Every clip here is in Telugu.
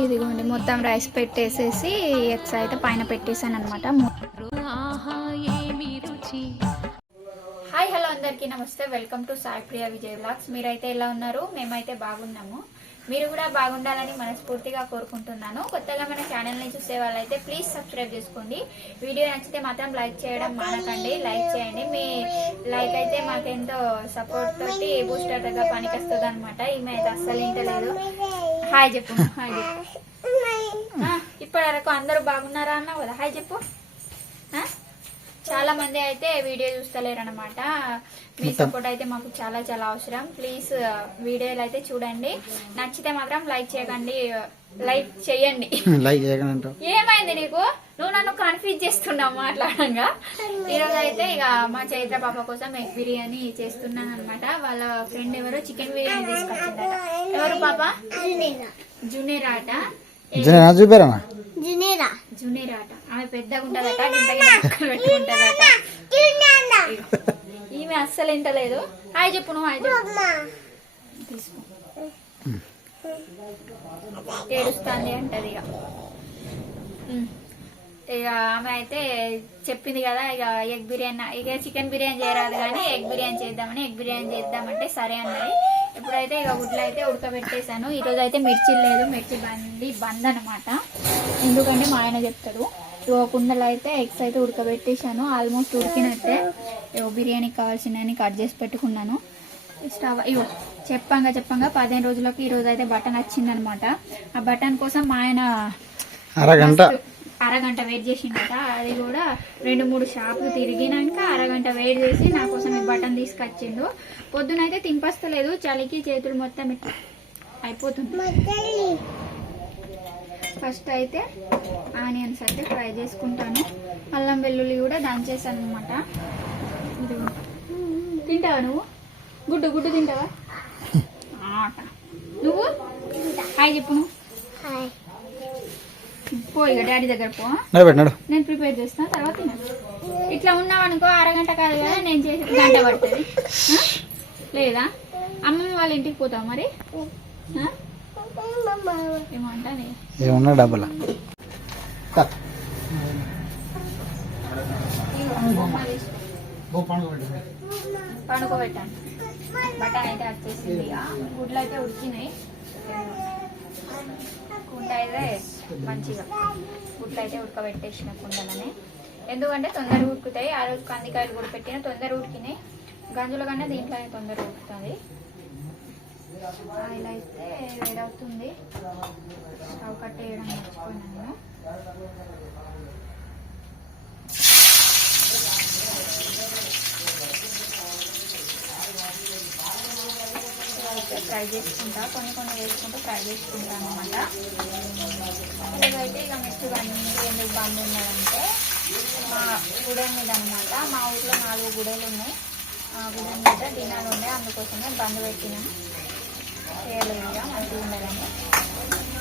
ఇదిగోండి మొత్తం రైస్ పెట్టేసేసి ఎగ్స్ అయితే పైన పెట్టేసాను అనమాట. హాయ్ హలో అందరికీ నమస్తే, welcome to Sai Priya Vijay vlogs. మీరైతే ఎలా ఉన్నారు? మేమైతే బాగున్నాము. మీరు కూడా బాగుండాలని మనస్ఫూర్తిగా కోరుకుంటున్నాను. కొత్తగా మన ఛానల్ని చూసే వాళ్ళైతే ప్లీజ్ సబ్స్క్రైబ్ చేసుకోండి. వీడియో నచ్చితే మాత్రం లైక్ చేయడం మానకండి, లైక్ చేయండి. మీ లైక్ అయితే మాకెంతో సపోర్ట్ తోటి బూస్టర్గా పనికి వస్తుంది అనమాట. ఈమె అయితే అస్సలు ఇంటలేదు. హాయ్ చెప్పు, హాయ్ చెప్పు. ఇప్పటి వరకు అందరూ బాగున్నారా అన్నావు కదా, హాయ్ చెప్పు. చాలా మంది అయితే వీడియో చూస్తలేరు అనమాట. మీ సపోర్ట్ అయితే మాకు చాలా చాలా అవసరం. ప్లీజ్ వీడియోలు అయితే చూడండి, నచ్చితే మాత్రం లైక్ చేయకండి, లైక్ చేయండి. ఏమైంది నీకు? నువ్వు నన్ను కన్ఫ్యూజ్ చేస్తున్నావు మాట్లాడంగా. ఈరోజు అయితే ఇక మా చైత్ర పాప కోసం ఎగ్ బిర్యానీ చేస్తున్నాను అనమాట. వాళ్ళ ఫ్రెండ్ ఎవరో చికెన్ బిర్యానీ తీసుకొచ్చిందట. ఎవరు పాప? జునేరాట. జునేరాట. ఆమె పెద్దగా ఉంటదట, పెట్టుకుంటదట. ఈమె అస్సలు ఇంటలేదు. హాయ్ చెప్పు, నువ్వు హాయ్ చెప్పు. తీసుకో, ఏడుస్తుంది అంటది. ఇక ఆమె అయితే చెప్పింది కదా, ఇక ఎగ్ బిర్యానీ, ఇక చికెన్ బిర్యానీ చేయరాదు కానీ ఎగ్ బిర్యానీ చేద్దామంటే సరే అన్నది. ఇప్పుడైతే ఇక గుడ్లు అయితే ఉడకబెట్టేశాను. ఈరోజు అయితే మిర్చి లేదు, మిర్చి బంద్ అనమాట. ఎందుకంటే మా ఆయన చెప్తాడు. కుండలో అయితే ఎగ్స్ అయితే ఉడకబెట్టేశాను, ఆల్మోస్ట్ ఉడికినట్టే. బిర్యానీకి కావాల్సినవి కట్ చేసి పెట్టుకున్నాను. స్టవ్ ఇవో చెప్పంగా 15 రోజులకు ఈరోజు అయితే బటన్ వచ్చిందనమాట. ఆ బటన్ కోసం మా ఆయన అరగంట వెయిట్ చేసిండట. అది కూడా 2-3 షాపులు తిరిగినాక అరగంట వెయిట్ చేసి నా కోసం ఈ బటన్ తీసుకొచ్చిండు. పొద్దునైతే తింపస్తలేదు, చలికి చేతులు మొత్తం అయిపోతుంది. ఫస్ట్ అయితే ఆనియన్స్ అయితే ఫ్రై చేసుకుంటాను. అల్లం వెల్లుల్లి కూడా దంచేసాను అనమాట. తింటావా నువ్వు? గుడ్డు తింటావా? నువ్వు హాయ్ చెప్పు. నువ్వు పో, ఇక డాడీ దగ్గర పో, నేను ప్రిపేర్ చేస్తాను, తర్వాత ఇట్లా ఉన్నావు అనుకో అరగంట కాదు కదా, నేను చేసి గంట పడుతుంది. లేదా అమ్మమ్మ వాళ్ళ ఇంటికి పోతావు మరి? ఏమన్నా డబ్బులా పండుకోబెట్టాను. బటన్ అయితే వచ్చేసింది. గుడ్లు అయితే ఉడికినాయి. కుండ అయితే మంచిగా గుడ్లు అయితే ఉడకబెట్టేసిన కుండలనే. ఎందుకంటే తొందరగా ఉడుకుతాయి. ఆ రోజు కందికాయలు కూడా పెట్టిన తొందరగా ఉడికినాయి. గంజుల కన్నా దీంట్లోనే తొందరగా ఉడుకుతుంది. ఆయిల్ అయితే వేడవుతుంది. స్టవ్ కట్టేయడం మర్చిపోయినాను. ఫ్రై చేసుకుంటా, కొన్ని వేసుకుంటూ ఫ్రై చేసుకుంటాను అనమాట. ఇదైతే ఇక మిర్చి బండి ఎందుకు బంద్ ఉన్నదంటే మా గుడెల మీద అనమాట. మా ఊర్లో 4 గుడెలు ఉన్నాయి. ఆ గుడెల మీద దినాలు ఉన్నాయి, అందుకోసమే బంద్ పెట్టినాం. చేయలేదు ఇక మంచిగా ఉండాలని,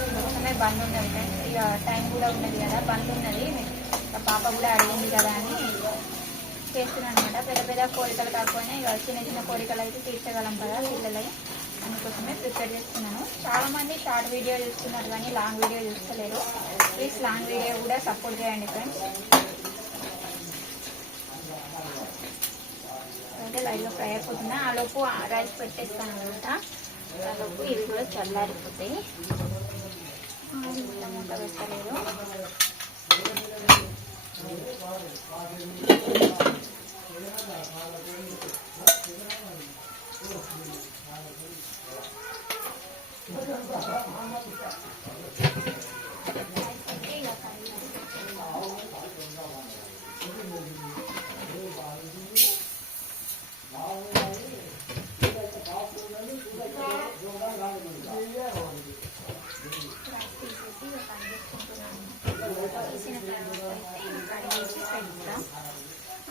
అందుకోసమే బంద్ ఉన్నది. ఇక టైం కూడా ఉన్నది కదా, బంద్ ఉన్నది. పాప కూడా అడిగింది కదా అని చేస్తున్నాను అనమాట. పెద్ద కోరికలు కాకపోయినా ఇక చిన్న కోరికలు అయితే తీర్చగలం కదా పిల్లలకి, అందుకోసమే ప్రిపేర్ చేస్తున్నాను. చాలా మంది షార్ట్ వీడియో చూస్తున్నారు కానీ లాంగ్ వీడియో చూస్తలేరు. ప్లీజ్ లాంగ్ వీడియో కూడా సపోర్ట్ చేయండి ఫ్రెండ్స్. అయితే లైవ్లో ఫ్రై అయిపోతున్నా. ఆ లోపు రైస్ పెట్టేస్తాను అనమాట. ఆ లోపు ఇవి కూడా చల్లారిపోతాయి. టమాటా పెట్టలేదు.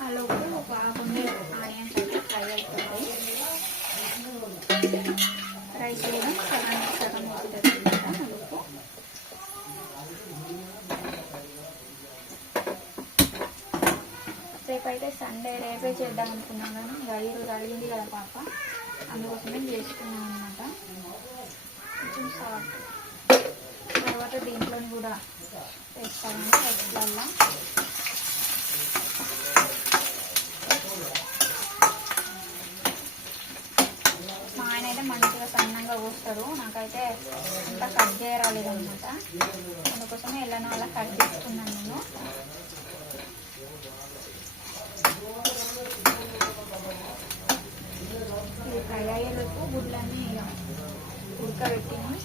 ఆలోపు బాగుండే ఆనియన్స్ అయితే ఫ్రై అవుతుంది. రైస్ కూడా సగం అవుతుంది అనమాట. ఆలోపు రేపైతే సండే, రేపే చేద్దాం అనుకున్నాం కానీ ఇక ఈరోజు అడిగింది కదా పాప, అందుకోసమే చేసుకున్నాం అనమాట. కొంచెం సాఫ్ట్ తర్వాత దీంట్లో కూడా వేస్తామండి ఎగ్స్లల్లో. మా ఆయన అయితే మంచిగా సన్నంగా కోస్తాడు, నాకైతే అంతా కట్ చేయరాలేదు అనమాట. అందుకోసమే ఎల్లనో అలా కట్ చేసుకున్నాను నేను. ఇది ఫ్రై అయ్యేలోపు గుడ్లన్నీ ఇక ఉడకబెట్టినాం.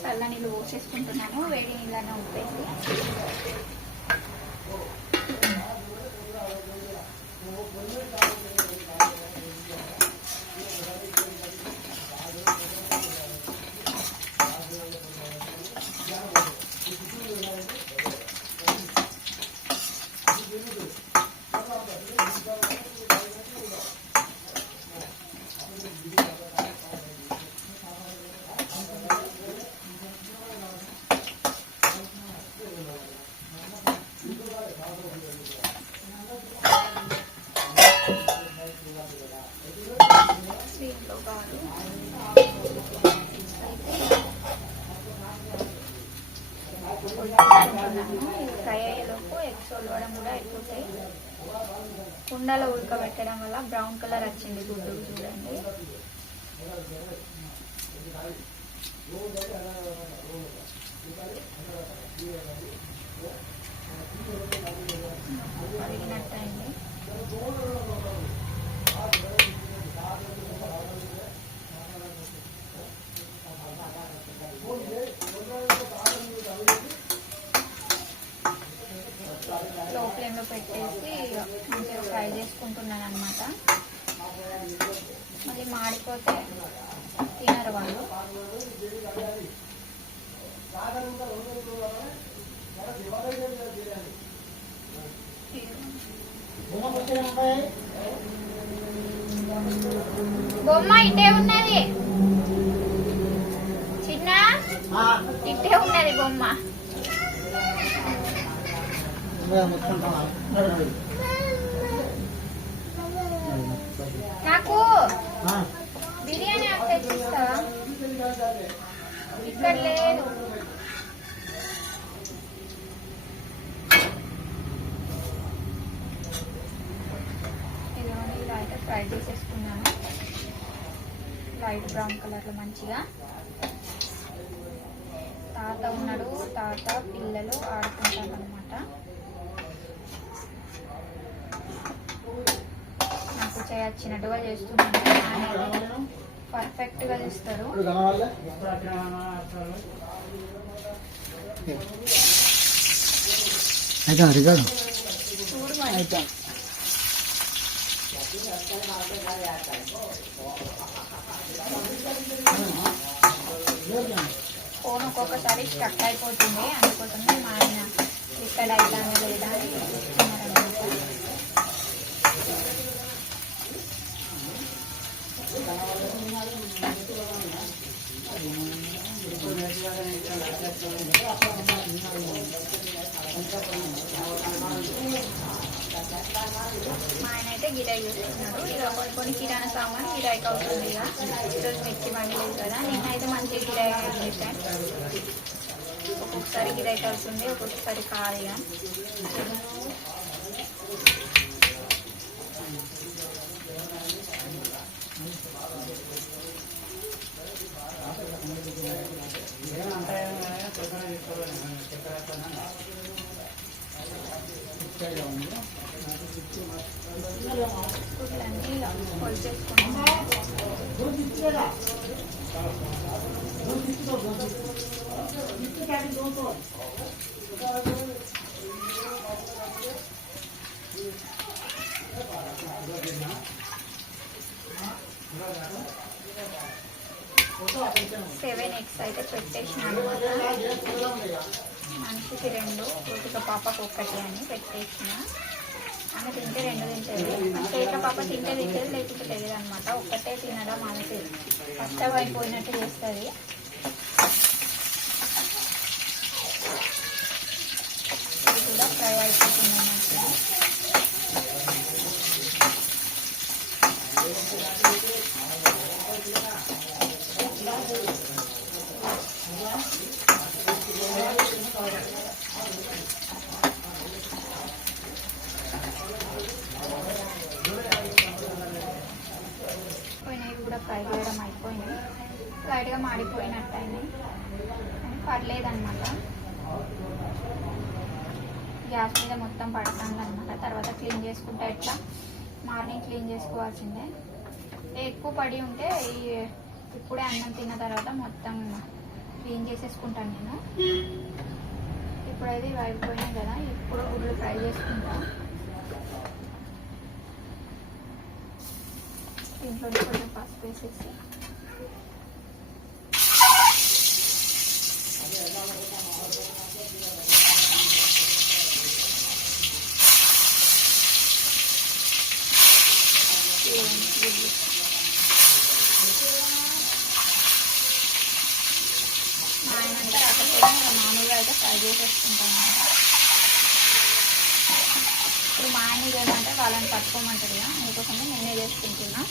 చల్ల నీళ్ళు పోసేసుకుంటున్నాను, వేడి నీళ్ళని ఉప్పేసి. దీంట్లో కాదు ఫ్రై అయ్యేలోపు ఎగ్స్ ఉడకడం కూడా అయిపోతాయి. కుండలో ఉడకబెట్టడం వల్ల బ్రౌన్ కలర్ వచ్చింది గుడ్డు, చూడండి. అడిగినట్టయింది. లో ఫ్లేమ్లో పెట్టేసి మంచిగా ఫ్రై చేసుకుంటున్నాను అనమాట. మళ్ళీ మాడిపోతే తినరు వాళ్ళు. బొమ్మ ఇటే ఉన్నది, చిన్న ఇటే ఉన్నది బొమ్మ. నాకు బిర్యానీ అంటే తెచ్చిస్తావా? ఇక్కడ లేదు. ఇలా అయితే ఫ్రై చేసేసుకున్నాను లైట్ బ్రౌన్ కలర్లో మంచిగా. తాత ఉన్నాడు, తాత పిల్లలు ఆడుకుంటారు అనమాట. నాకు చేయొచ్చినట్టుగా చేస్తున్నాను, పర్ఫెక్ట్గా చేస్తారు. చూడు మరి. ఫోన్ ఒక్కొక్కసారి స్టక్ అయిపోతుంది, అందుకోసమే మా ఆయన ఇక్కడ ఇలానే లేదా అని చూస్తున్నారనమాట. మా ఆయన అయితే గిరాయి చూస్తున్నాడు. ఇక కొన్ని కిరాణా సామాన్ గిరాయికి అవుతుంది. ఇక ఈరోజు మిర్చి బండి లేదు కదా, నేనైతే మంచిగా గిరాయి చేశాను. ఒక్కొక్కసారి గిరాయికి అవుతుంది, ఒక్కొక్కసారి కాదు. ఇక గుడ్లన్నీ ఇలా కొలిచేసుకుంటాం. 7 eggs అయితే పెట్టేసినాను అన్నమాట. మనిషికి 2, కొద్దిగా పాపకు 1 అని పెట్టేసిన. ఆమె తింటే 2 తింటుంది. కేక పాప తింటే తింటుంది, లేకపోతే తెలియదు అనమాట. ఒక్కటే తినడం ఆమెకి కష్టం అయిపోయినట్టు చేస్తుంది. ఇది కూడా ఫ్రై అయిపోతుంది అన్నట్టు. కూడా ఫ్రై చేయడం అయిపోయింది. లైట్గా మాడిపోయినట్టు అయినాయి, పర్లేదన్నమాట. గ్యాస్ మీద మొత్తం పడుతుంది అనమాట. తర్వాత క్లీన్ చేసుకుంటే ఎట్లా మార్నింగ్ క్లీన్ చేసుకోవాల్సిందే. ఎక్కువ పడి ఉంటే ఇప్పుడే అన్నం తిన్న తర్వాత మొత్తం క్లీన్ చేసేసుకుంటాను నేను. ఇప్పుడైతే ఇవి అయిపోయినాయి కదా, ఇప్పుడు గుడ్లు ఫ్రై చేసుకుంటాను. దీంట్లో కొంచెం పసుపు వేసేసి మా ఆయన అంటే రాకపోయినా మామూలుగా అయితే ఫ్రై చేసేసుకుంటాను. ఇప్పుడు మా ఆయన ఏమంటే వాళ్ళని పట్టుకోమంటారు కదా, అందుకోసమే నేనే చేసుకుంటున్నా.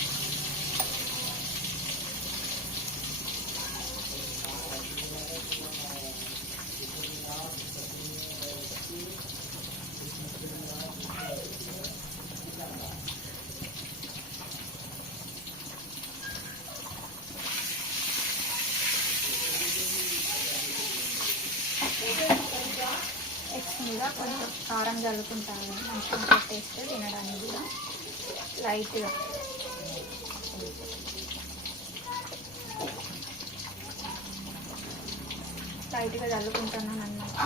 ఎగ్స్ మీద కొంచెం కారం చల్లుకుంటాను, మంచిగా టేస్ట్ తినడానికి కూడా. లైట్గా చల్లుకుంటున్నాను అన్నమాట.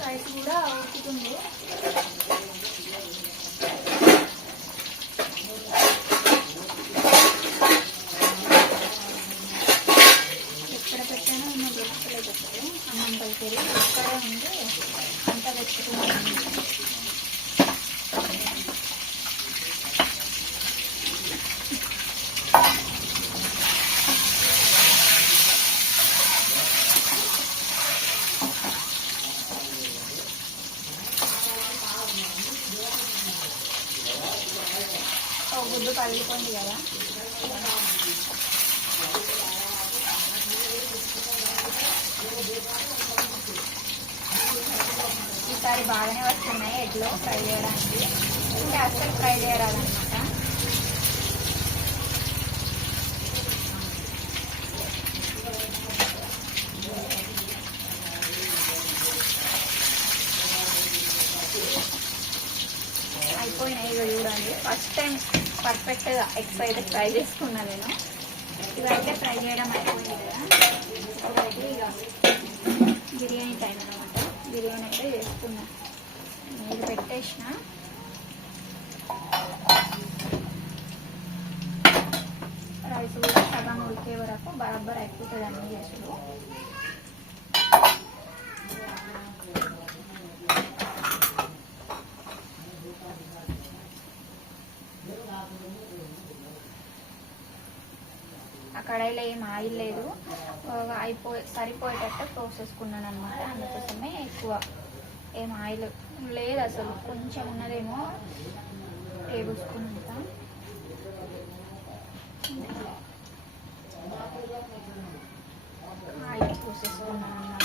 రైస్ కూడా ఉడుకుతుంది. ఎక్కడ పెట్టానో ఏమో దొరకలేదు. అన్నం కలిపేది ఎక్కడ ఉంది అంతా వెతుకుతున్నాను. గుడ్డు పగిలిపోయింది కదా, ఈసారి బాగానే వస్తున్నాయి ఎగ్లో ఫ్రై చేయడానికి. ఇంకా అస్సలు ఫ్రై చేయరాదన్నమాట. అయిపోయినాయి ఇవి చూడండి. ఫస్ట్ టైం పర్ఫెక్ట్గా ఎగ్స్ అయితే ఫ్రై చేసుకున్నాను నేను. ఇవైతే ఫ్రై చేయడం అయిపోయింది కదా, ఇప్పుడైతే ఇక బిర్యానీ టైం అనమాట. బిర్యానీ అయితే చేసుకున్నాను. ఇది పెట్టేసిన రైస్ కూడా సగం ఉడికే వరకు బరాబర్ అయిపోతుంది అన్ని చేసుడు. ఆ కడాయిలో ఏం ఆయిల్ లేదు, సరిపోయేటట్టు పోసేసుకున్నాను అనమాట. అందుకోసమే ఎక్కువ ఏం ఆయిల్ లేదు అసలు. కొంచెం ఉన్నదేమో టేబుల్ స్పూన్ అంతా. ఆయిల్ పోసేసుకున్నాను అనమాట.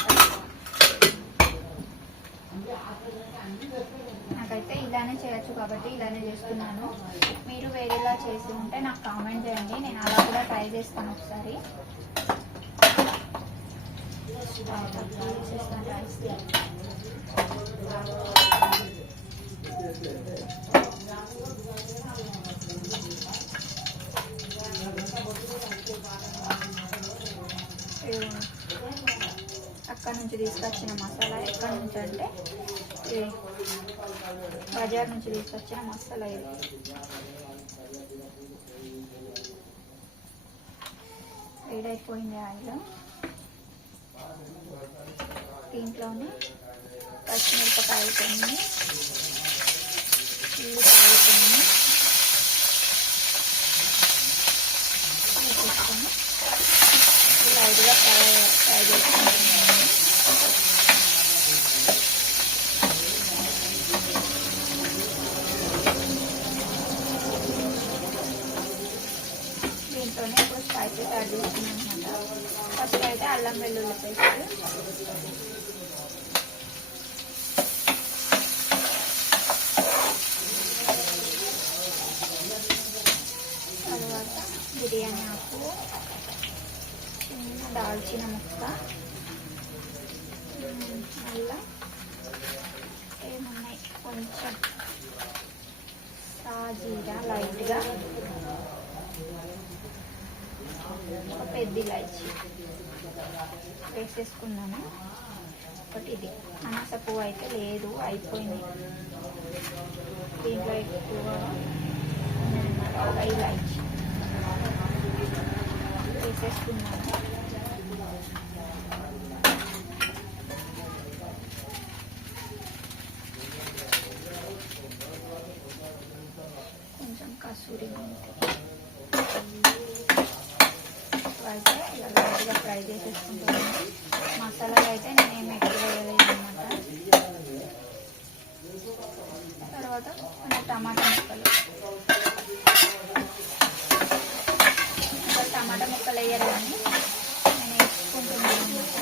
నాకైతే ఇలానే చేయొచ్చు కాబట్టి ఇలానే చేస్తున్నాను. మీరు వేరేలా చేసి ఉంటే నాకు కామెంట్ చేయండి, నేను అలా కూడా ట్రై చేస్తాను ఒకసారి. అక్కడ నుంచి తీసుకొచ్చిన మసాలా, ఎక్కడి నుంచి అంటే బజార్ నుంచి తీసుకొచ్చిన మసాలా ఇది. వేడైపోయింది ఆయిల్. దీంట్లోనే పచ్చిమిరపకాయలు కొన్ని, ఉల్లిపాయలు కొన్ని వేసుకొని లైట్గా ఫ్రై చేసుకుంటున్నాను. దీంట్లోనే ఇప్పుడు స్పైసెస్ యాడ్ చేస్తున్నాను అనమాట. ఫస్ట్ అయితే అల్లం వెల్లుల్లి పేస్ట్, తర్వాత బిర్యానీ ఆకు, చిన్న దాల్చిన ముక్క, మళ్ళా ఏమున్నాయి కొంచెం సాజీరా లైట్గా, ఒక పెద్ద ఇలాచి వేసేసుకున్నాను. ఒకటి ఇది అనాస పువ్వు అయితే లేదు, అయిపోయింది. దీంట్లో ఎక్కువగా ఒక ఇలాచి వేసేసుకున్నాను. కొంచెం కసూరి మెంతి అయితే ఇలా లైట్గా ఫ్రై చేసేసుకుంటాను. మసాలాలు అయితే నేనేమి ఎక్కువ వేయలేదు అన్నమాట. తర్వాత మన టమాటా ముక్కలు, టమాటా ముక్కలు వేయాలి కానీ నేను వేసుకుంటున్నాను అన్నమాట.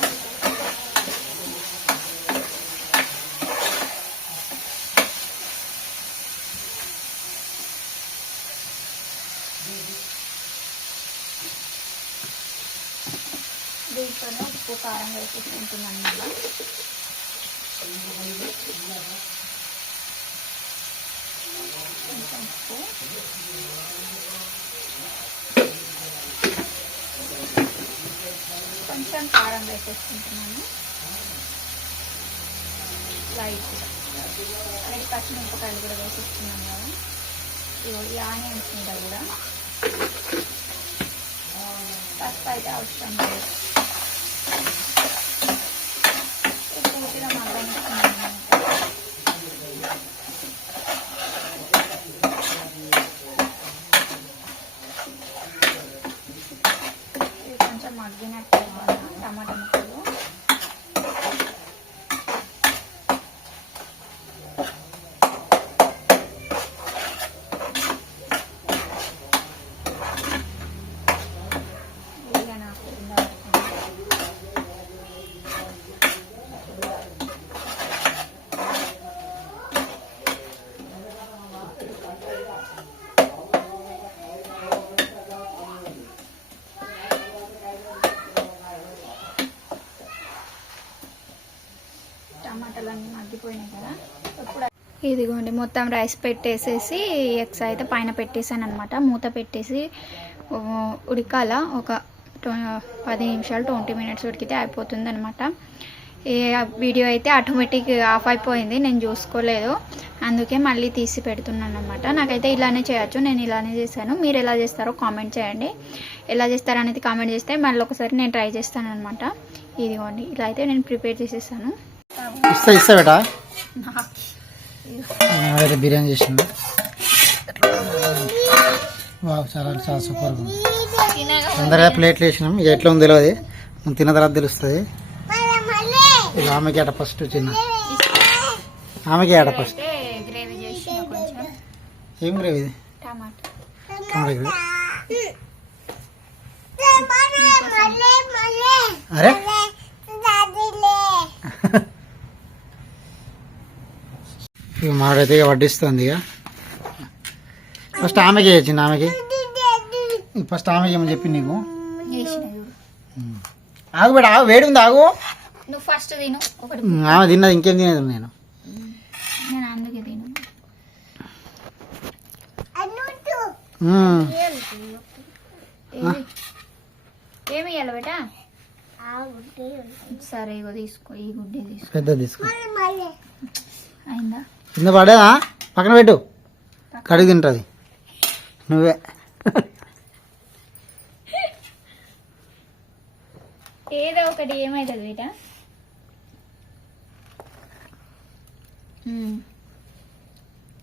దీంట్లోనే ఉప్పు కారం వేసుకుంటున్నాను మళ్ళీ. కొంచెం ఉప్పు, కొంచెం కారం వేసేసుకుంటున్నాను లైట్గా. అలాగే పచ్చిమిరపకాయలు కూడా వేసేస్తున్నాను కదా. ఈ ఆనియన్స్ మీద కూడా పసుపు అయితే అవసరం లేదు. పూర్తిగా మగ్గనిస్తున్నాను. ఇది కొంచెం మగ్గినట్టు టమాటా ముక్కలు. టమాటాలన్నీ మగ్గిపోయినాయి కదా. ఇప్పుడు ఇదిగోండి మొత్తం రైస్ పెట్టేసేసి ఎగ్స్ అయితే పైన పెట్టేసాను అనమాట. మూత పెట్టేసి ఉడకాల ఒక 10 నిమిషాలు 20 మినిట్స్ ఉడికితే అయిపోతుంది అనమాట. ఈ వీడియో అయితే ఆటోమేటిక్ ఆఫ్ అయిపోయింది, నేను చూసుకోలేదు, అందుకే మళ్ళీ తీసి పెడుతున్నాను అనమాట. నాకైతే ఇలానే చేయొచ్చు, నేను ఇలానే చేశాను. మీరు ఎలా చేస్తారో కామెంట్ చేయండి. ఎలా చేస్తారో అనేది కామెంట్ చేస్తే మళ్ళీ ఒకసారి నేను ట్రై చేస్తాను అనమాట. ఇదిగోండి ఇలా అయితే నేను ప్రిపేర్ చేసేసాను. ఇస్తా బేటా బిర్యానీ చేసింది. చాలా చాలా సూపర్గా ఉంది. అందరిగా ప్లేట్లు వేసినాం. ఇక ఎట్లా ఉంది తెలియదు, మనం తిన్న తర్వాత తెలుస్తుంది. ఇది ఆమెకి ఆట ఫస్ట్, చిన్న ఆమెకి ఆట ఫస్ట్. ఏం గ్రేవీ ఇది? టమాటా గ్రేవీ. అరే ఇక మాడైతే ఇక వడ్డిస్తుంది. ఇక ఫస్ట్ ఆమెకి వేసింది. ఆమెకి ఫస్ట్ ఆమెకి ఏమని చెప్పి నీకు ఆగు బేట, ఆగు, వేడి ఉంది, ఆగు. నువ్వు ఫస్ట్ తిను. ఆమె తిన్నది, ఇంకేం తినేది నేను అందుకే తిను. ఏమి ఇవ్వాలి బేటా? సరే ఇగో తీసుకో, ఈ గుడ్డి తీసుకో, పెద్ద తీసుకో. అయిందా? కింద పడేదా? పక్కన పెట్టు, కడిగి తింటుంది. నువ్వే ఏదో ఒకటి ఏమవుతుంది బేట.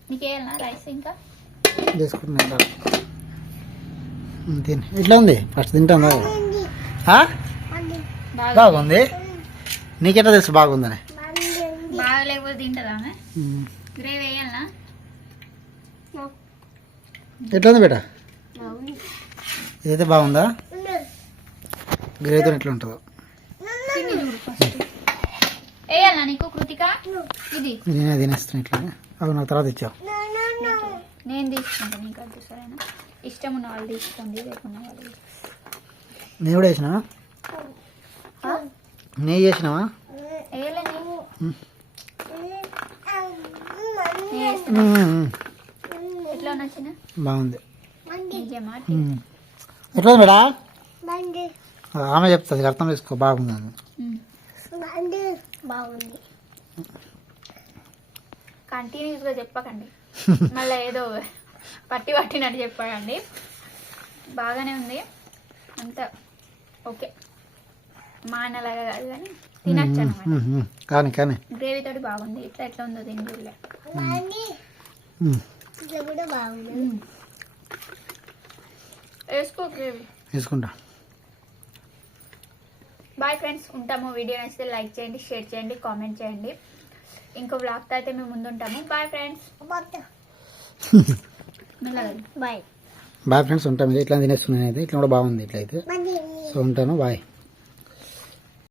నీకేనా రైస్ ఇంకా తీసుకుంటున్నా తిని. ఇట్లా ఉంది ఫస్ట్ తింటాను. బాగుంది. నీకెట్లా తెలుసు బాగుందని? బాగా లేకపోతే తింటుందా ఆమె? గ్రేవీ వేయాలనా? ఎట్లా ఉంది బేట? ఏదైతే బాగుందా? గ్రేవీతో ఎట్లా ఉంటుందో వేయాలనా నీకు కృతిక? ఇది నేనే తినేస్తాను. ఇట్లా అవి నాకు తర్వాత ఇచ్చావు. నేను తీసుకుంటాను. నీకు వద్దు సరేనా? ఇష్టం ఉన్న వాళ్ళు తీసుకోండి, లేకున్న వాళ్ళు. నేను కూడా వేసినావా? నెయ్యి చేసినావా? ఎట్లా నచ్చిన? బాగుంది. ఎట్లా ఉంది మేడా? ఆమె చెప్తుంది, అర్థం చేసుకో. బాగుంది అని. బాగుంది. కంటిన్యూస్గా చెప్పకండి, మళ్ళీ ఏదో పట్టినట్టు చెప్పకండి. బాగానే ఉంది అంత ఓకే. మా అన్నలాగా కాదు కానీ తినచ్చు అనమాట. కానీ గ్రేవీ తోటి బాగుంది. ఇట్లా ఎట్లా ఉందో దీని చూడలే. వేసుకో గ్రేవీ. వేసుకుంటా. బాయ్ ఫ్రెండ్స్, ఉంటాము. వీడియో నచ్చితే లైక్ చేయండి, షేర్ చేయండి, కామెంట్ చేయండి. ఇంకో వ్లాగ్తో అయితే మేము ముందు ఉంటాము. Bye friends. Bye bye friends, ఉంటాము. ఇట్లా తినేస్తున్నాను అయితే. ఇట్లా కూడా బాగుంది. ఇట్లా అయితే సో ఉంటాను. బాయ్.